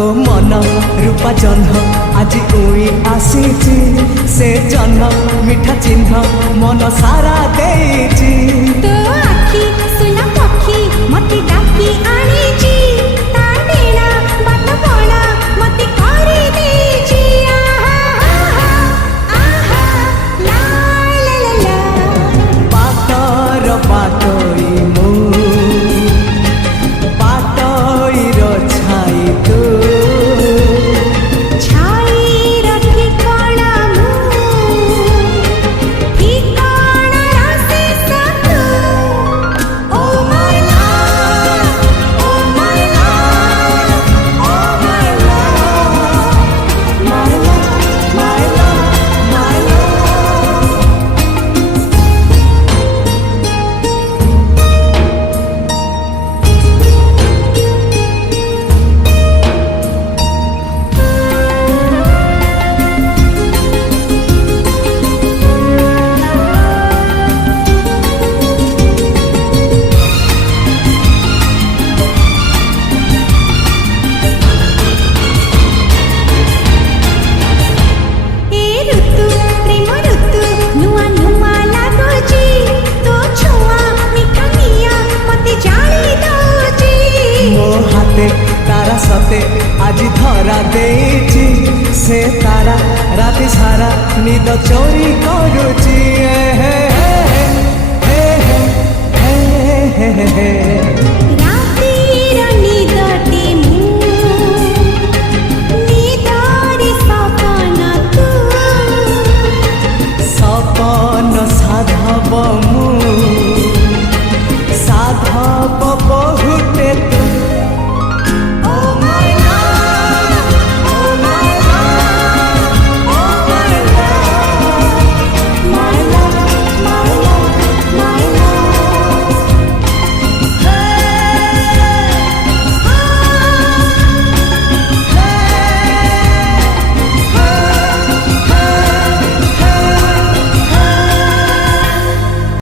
तो मन रूपा जन्ह आज उई आसीची से जन्ह मिठा चिन्ह मन सारा देची तो आखी सुना पक्षी मते डाकी आनीची ता डेना बात बणा मते करी देची आहा आहा ला ला ला ला पातर पातई मु पातई रो छाई तू तारा सते आज धरा देची से तारा राति सारा निद चोरी करुची हे हे हे हे हे हे हे